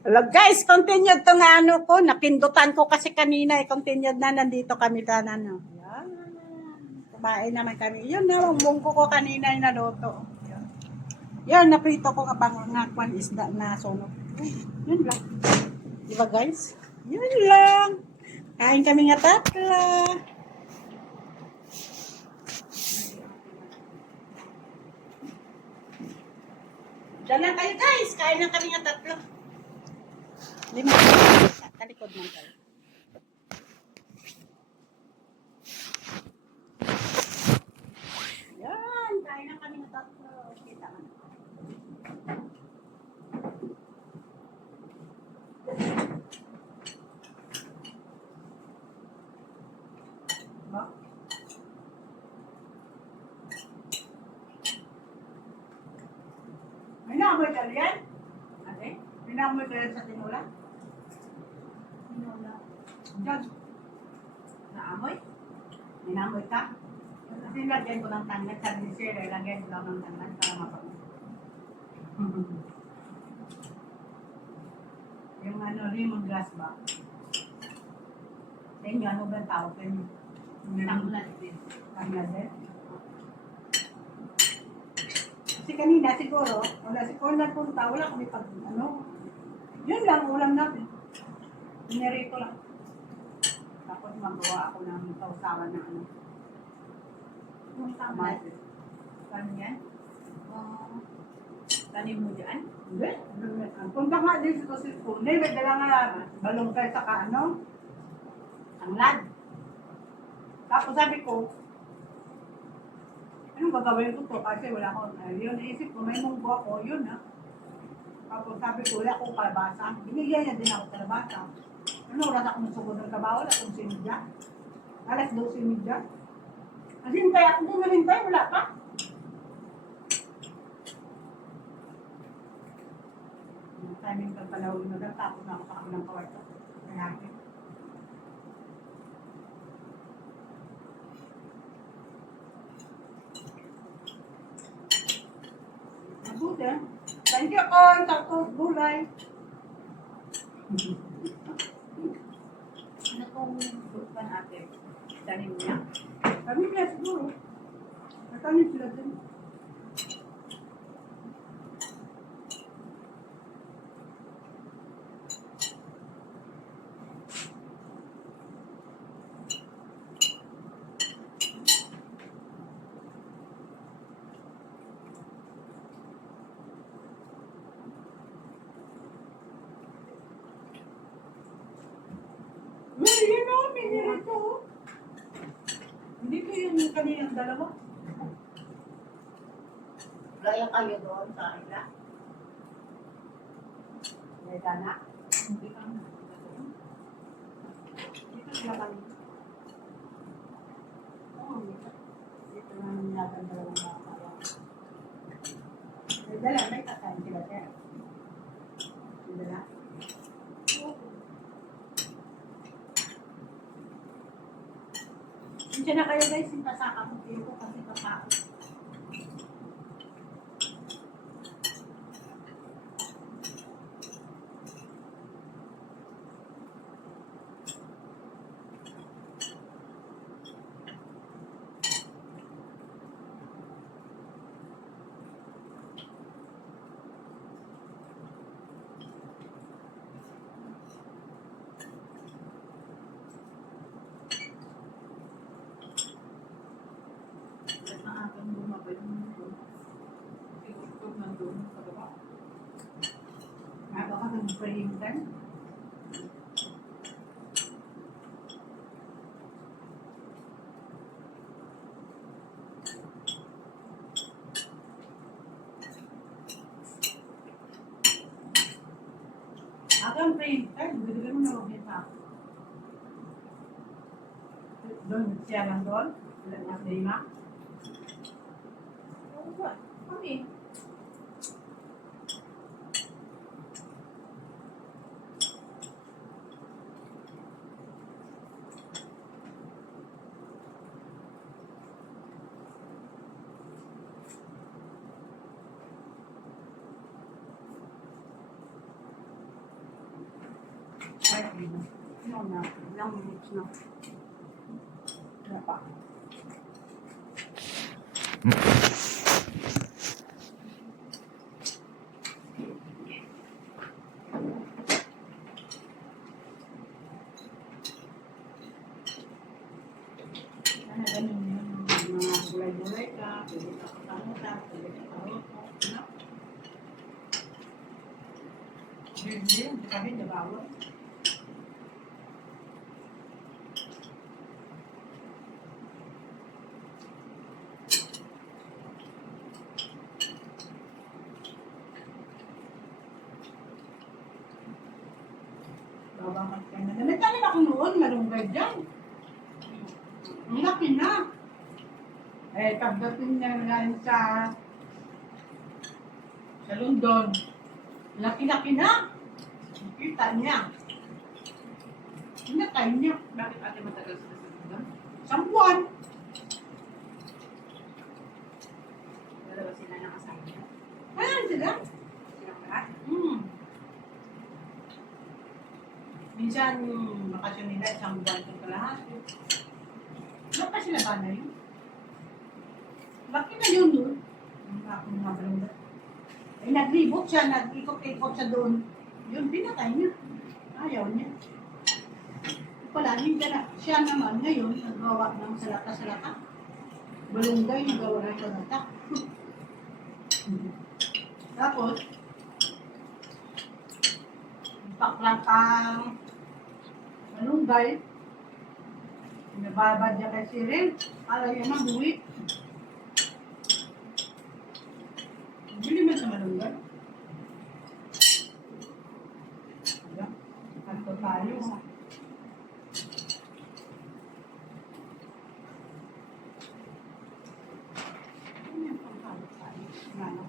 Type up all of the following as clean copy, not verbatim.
Hello guys, continued tong ano ko, napindutan ko kasi kanina, continued na nandito kami sa ano. Yan. Kumain naman kami. Yun na, ang mungko ko kanina yung naluto. Yan, naprito ko kapag ngakwan isda na sunog. Yun lang. Diba guys? Yun lang. Kain kami nga tatla. Diyan lang kayo guys, kain na kami nga tatlo. Lima. Talikod man tayo. Yan, kain na kami ng tatlo. Kita man. Ba? May naamoy ka yan? Ate? May naamoy ka yan sa tinula? Tinula. Diyan. Naamoy? May naamoy ka? Kasi lagyan ko ng tangan. Sabi ni Sir, lagyan ko lang ng tangan para mapag. Yung ano, lemongrass ba? Sa inyo, ano ba ang tawag ko yun? Tangulan din. Tangulan din? Kasi kanina siguro, wala si Cornel punta, wala kami pag, ano, yun lang, ulam natin. Pinirito lang. Tapos magawa ako ng kausawan na ano. Yung tama. Paano yan? Tanim mo dyan? Hindi. Punta nga din sa school. Hindi, may dala nga balongkay saka ano, tanglad. Tapos sabi ko, anong gagawin ko to? Kasi wala akong, yun, naisip ko, may munggo ako, yun ha. Tapos sabi ko, wala akong kalabasa. Binigyan niya din ako kalabasa. Ano, oras ako nasugod ng trabaho, wala akong sinidya. Alas 12 sinidya. Kasi hintay ako, hindi nalintay, wala pa. Timing ka pala ulit na tapos na ako sa kabilang kawarto. Kaya akin. Mabuti. Thank you, Kon. Tapos gulay. Ano kung bukan ate? Tanim niya? Kami niya siguro. Natanim sila din. Well, yun o, minirito. Hindi ko yung kaninang dalawa. Gaya kayo doon sa ila? May dana. Hindi ka na. Dito sila kami. Oo, dito na nilagang dalawang baka. May dala, may kakain sila sir. May dala. Diyan na kayo guys, yung pasaka mo. Tiyo ko kasi pasaka. At maagang bumabay yung doon. Sigurot nandun sa baba. Baka nag-praying time. Agang praying time, bigyan mo na huwag niya ako. Doon, siya lang doon. Wala na sa lima. Oo ba? Kami. Ano na, ilang minutes na. Wala pa. Ano, ganun yun. Mga gulay-gulay ka, pwede ka kakamutan, pwede ka karoto. Ano? Hindi, kami nabawal. Babangat ka na. Nagtanim ako noon, malunggay dyan. Ang laki na. Eh, pagdating niya ngayon sa London, laki-laki na. Kita niya. Pinatay niya. Bakit ate matagal sila sa London? Isang buwan. Dalawa sila ng asawa niya. Ayan sila. Silang lahat. Minsan, bakasyon nila isang buwan kung kalahati. Laki sila ba na yun? Laki na yun doon. Ang mga balong. Ay, naglibot siya, nag-ikot-ikot siya doon. Yun, pinatay niya. Ayaw niya. Pala, hindi na. Siya naman ngayon, nagawa ng salata-salata. Balunggay, nagawa ng salata. Tapos, paklangkang balunggay. Nababad niya kay Cyril. Alaw niya mabuwi. Bili man sa malunggay. Ayan. Kanto tayo. Ayan, pangkalo tayo. Ano?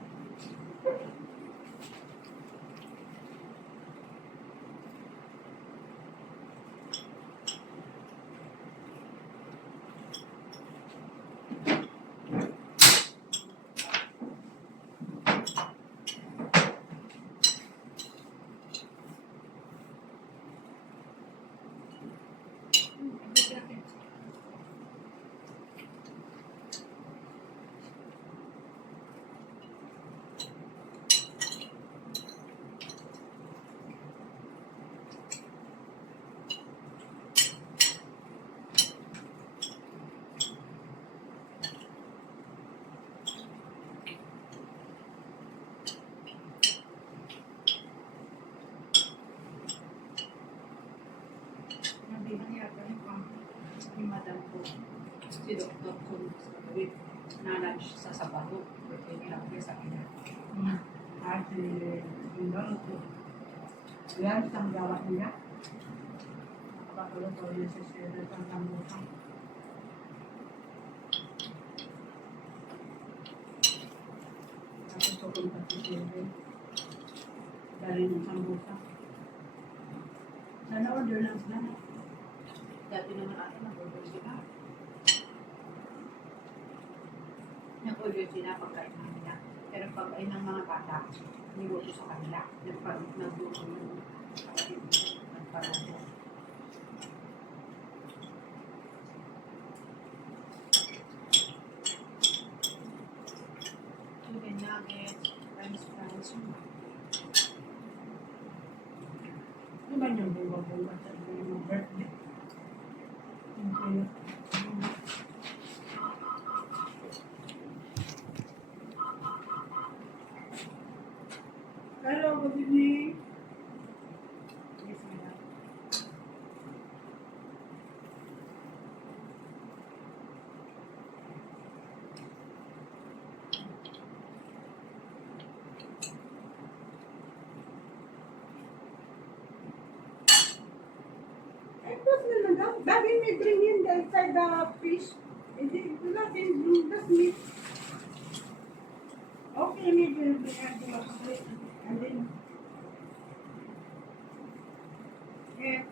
Hindi nangyari ni madam ko. Si Dr. Kun sa gawin. Na-lunch sa Sabado. Birthday niya ako sa kanya. At Indon ko. Yan, isang gawa niya. Nakapatulog ko yun sa sila sa tambusang. Tapos pupunta si Sylvie. Dali ng tambusang. Sana order lang sila. Dati naman ate nag-order sila. Nag-order sila pagkain ng nila. Pero pag ay ng mga bata, niluto sa kanila. Nagluto ng kapatid nila. Nagparoto. Chicken nuggets, french fries. Ano ba yung bunga-bunga sa yung birthday? Okay. Hello, good evening. Yes, ma'am. Ay, plus na lang daw. Dami may bring in the inside the fish. Hindi, ito natin, that's meat. Okay, may bring and then, yeah.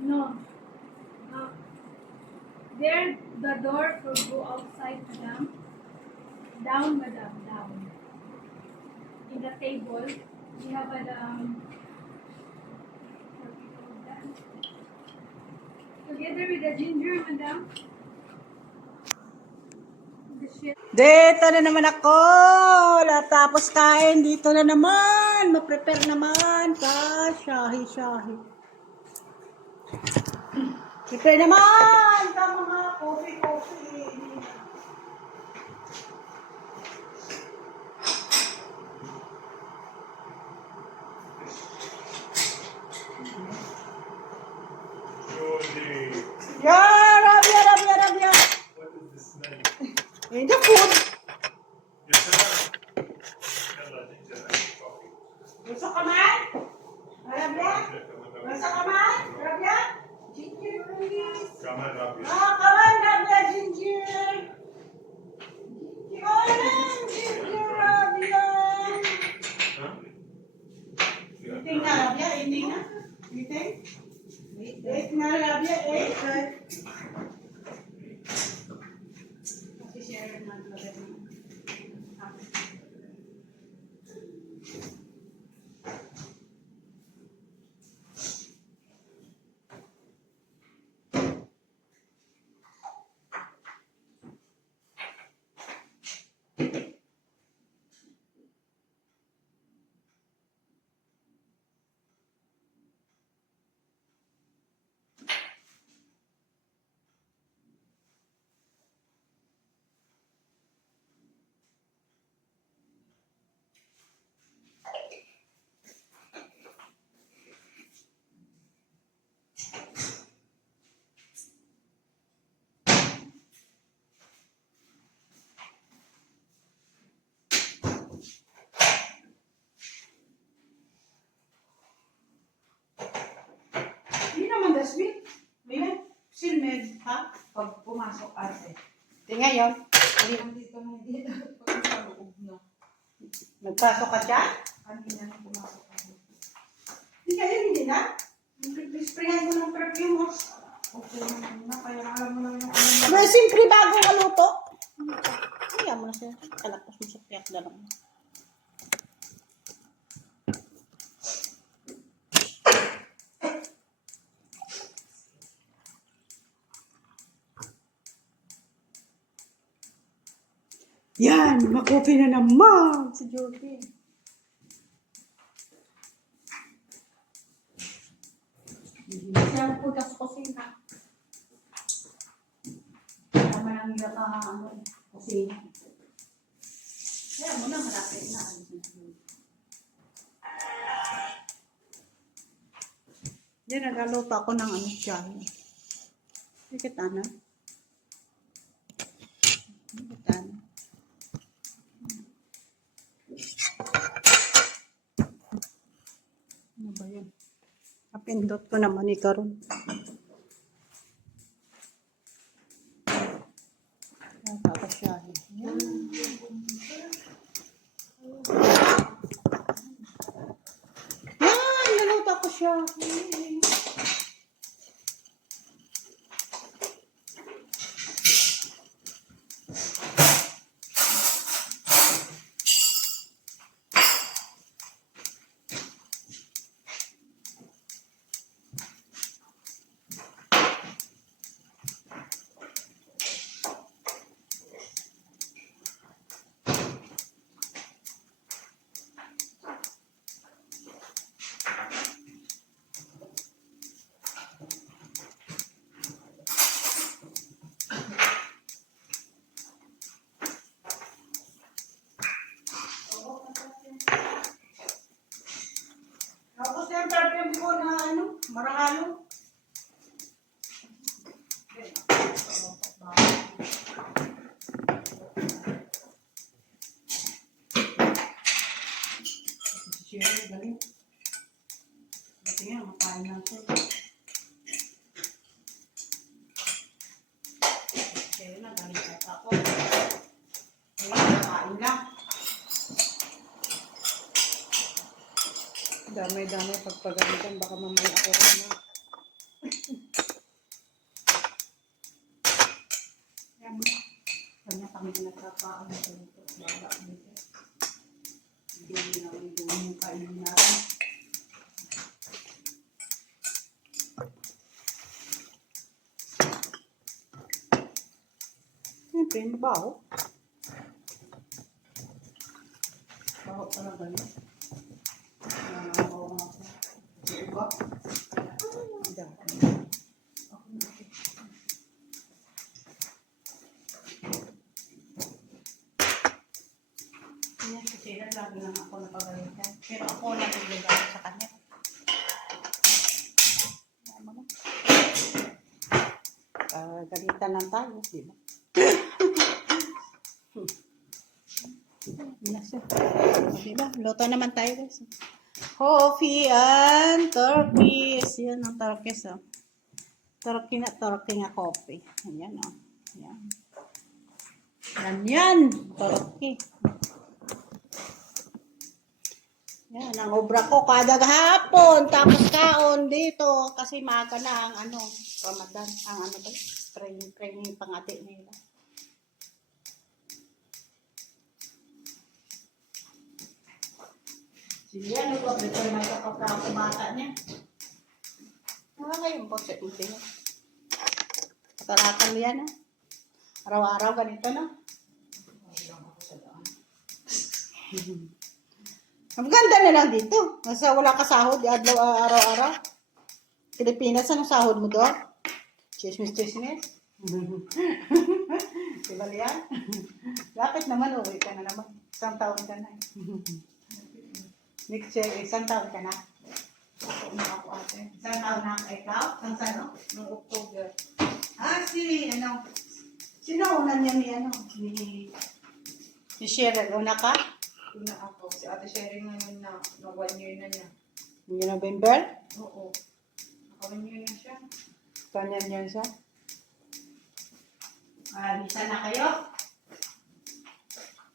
No. Uh, there, the door will go outside, madam. Down, madam, down. In the table, we have a, what do you call that? Together with the ginger, madam. The shell. Dito na naman ako. Tapos kain. Dito na naman. Ma-prepare naman. Shahi-shahi. Prepare naman. Tama nga. Coffee. Georgie, Yeah, Rabia. what is this smell? In the food. Yes, sir. Yalla, ginger and coffee. Gusto ka man? Rabia? Gusto ka man? Rabia? Ginger, please. Come on, Rabia. Come on, Rabia, ginger. Ginger, Rabia. Huh? Eating na, Rabia, eating na. Eating? Eat na, Rabia, eat. Kasi share na talaga. Hindi naman dasbin. Ayan. Silmed, ha? Pag pumasok ate. Di ngayon. Nandito na hindi pag sa loob na. Nagpasok ka dyan? Kanina na pumasok ako. Hindi ngayon, hindi na. Sprayan mo ng perfume mo. Okay naman na, kaya alam mo lang yung ano. May simple bago ka luto. Kaya mo na siya. Kalakos mo sa piyak na lang. Yan, makopi na naman si Jordan. Siya po sa kusina. Tama lang nila ka kusina. Kaya mo na malapit na. Diyan, nagaluto ako ng siya. Sikit ana. Sikit ana. Ano ba yun? Napindot ko naman ikaroon. Tapos siya. Yan. Yan, naluto ko siya. Tapos yung perfume ko na marahalo. Share, galing. Kasi nga, makain lang siya. Share na, galing ka ako. Ayun, makain lang. Damay-damay pagpagalitan, baka mamaya ako rin na. kami nagkakaano dito. Baba dito. Hindi naman doon yung kainin natin. Siyempre, mabaho. Baho talaga yun. Baho nga ako. Diba? Ang dami. Ako na. Yan, si Sheila, lagi lang ako napagalitan. Pero ako nagagalit sa kanya. Ano mo? Galitan lang tayo, di ba? Diba? Luto naman tayo, guys. Coffee and turkeys. Yan ang turkeys, oh. Turkey nga coffee. Ayan, oh. Ayan. Yan. Turkey. Yan, ang obra ko kada hapon. Tapos kaon dito. Kasi maaga na ang Ramadan. Ang ba? Training pangati nila. Sila, nagpapito na ito pagkakumata niya. Ngayon po, set mo siya. Kataratan yan, ha? Araw-araw ganito, no? Ang ganda na lang dito. Nasa wala ka sahod, araw-araw. Pilipinas, anong sahod mo doon? Chismis. Diba yan? Lapit naman, uwi ka na naman. Isang taon ka na. Next year, isang taon ka na. Ako ate. Isang taon na ako. Ikaw? Ang sano? Noong October. Sino una niya ni Cheryl? Una ka? Una ako. Si Ate Sherry ngayon na 1 year na niya. Yung November? Oo. Naka 1 year na siya. Kanyan yan siya. Bisa na kayo?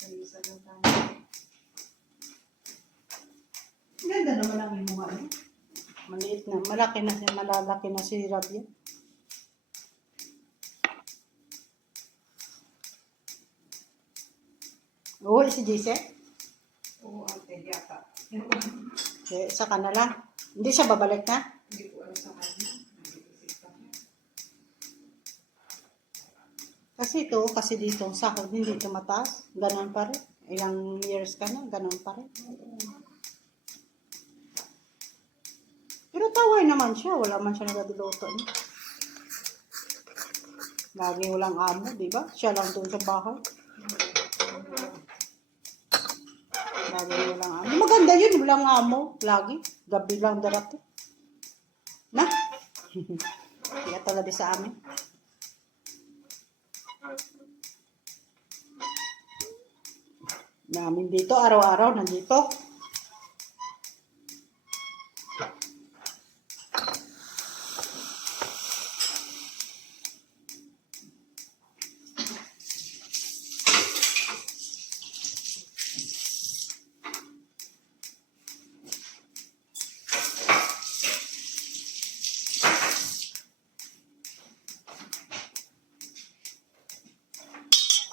Isa lang tayo. Ganda naman ang imuha niya. Maliit na. Malaki na siya. Malalaki na si Rabia. Oo, si Jesse? Oo, ate, yata. Isa ka na lang. Hindi siya babalik na? Hindi ko alam sa kanya. Kasi dito, sahod hindi ito mataas. Ganon pa rin. Ilang years ka na, ganon pa rin. Pero taway naman siya. Wala man siya nagadiloto niya. Lagi walang amo, di ba? Siya lang doon sa bahay. Lagi walang amo. Maganda yun, walang amo. Lagi. Gabi lang darating. Na? Kaya talaga sa amin. Namin dito, araw-araw nandito.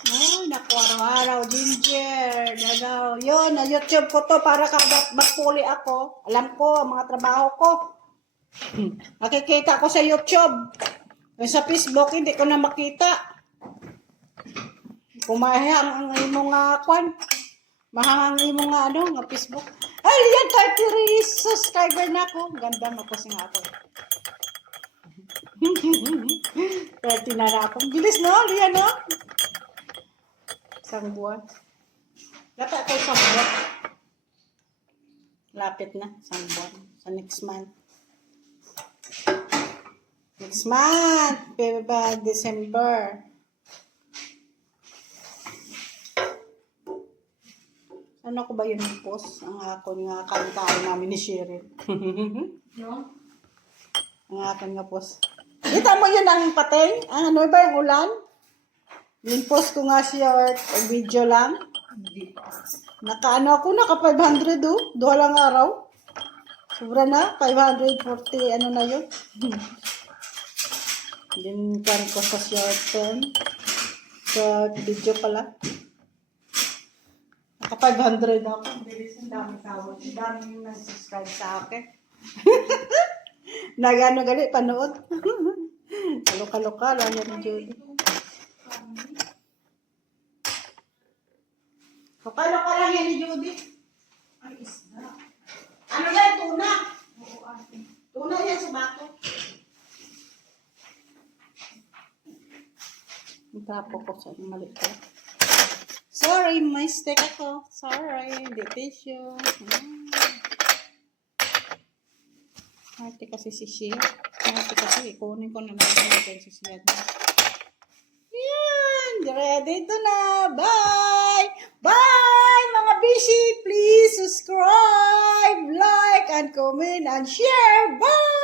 Ay, naku, araw-araw, ginger, dalaw. Yun, na YouTube ko to para kada magpuli ako. Alam ko, ang mga trabaho ko. Nakikita ko sa YouTube. Sa Facebook, hindi ko na makita. Kumahang ang imong kwan. Mahang ang imong nga Facebook. Ay, yan, 30 subscriber na ako. Ganda, mapos nga ako. 30 na ako. Bilis, no? Lian, no? Isang buwan. Dapat ako isang buwan. Lapit na, isang buwan. Sa next month. Next month, December. Ano ko ba yun yung post? Ang ako nga kantaan namin ni Sheryl. No? Ang akin nga post. Kita mo yun ang patay? Ano ba yung ulan? Yung post ko nga siya video lang. Hindi pa. Naka 500 Duha lang araw. Sobra na. 540 na yun. Din kan ko sa short term. Sa video pala. Naka 500 ako. Ang bilis, ang dami tawag. Ang dami yung nag-subscribe sa akin. Nagano gali, panood. Kaloka-loka, lang yan ni Judy. Kaloka lang yan ni Judy. Ay, isda. Ano yan, tuna? Oo, ate. Tuna yan sa bato. Ang tapo ko sa mali ko. Sorry, may mistake ako. Sorry, hindi tissue. Ate kasi si Shea. Ate kasi ikunin ko na lang natin si Shea. Yan, ready to na. Bye! Bye, mga bishi! Please subscribe, like, and comment, and share. Bye!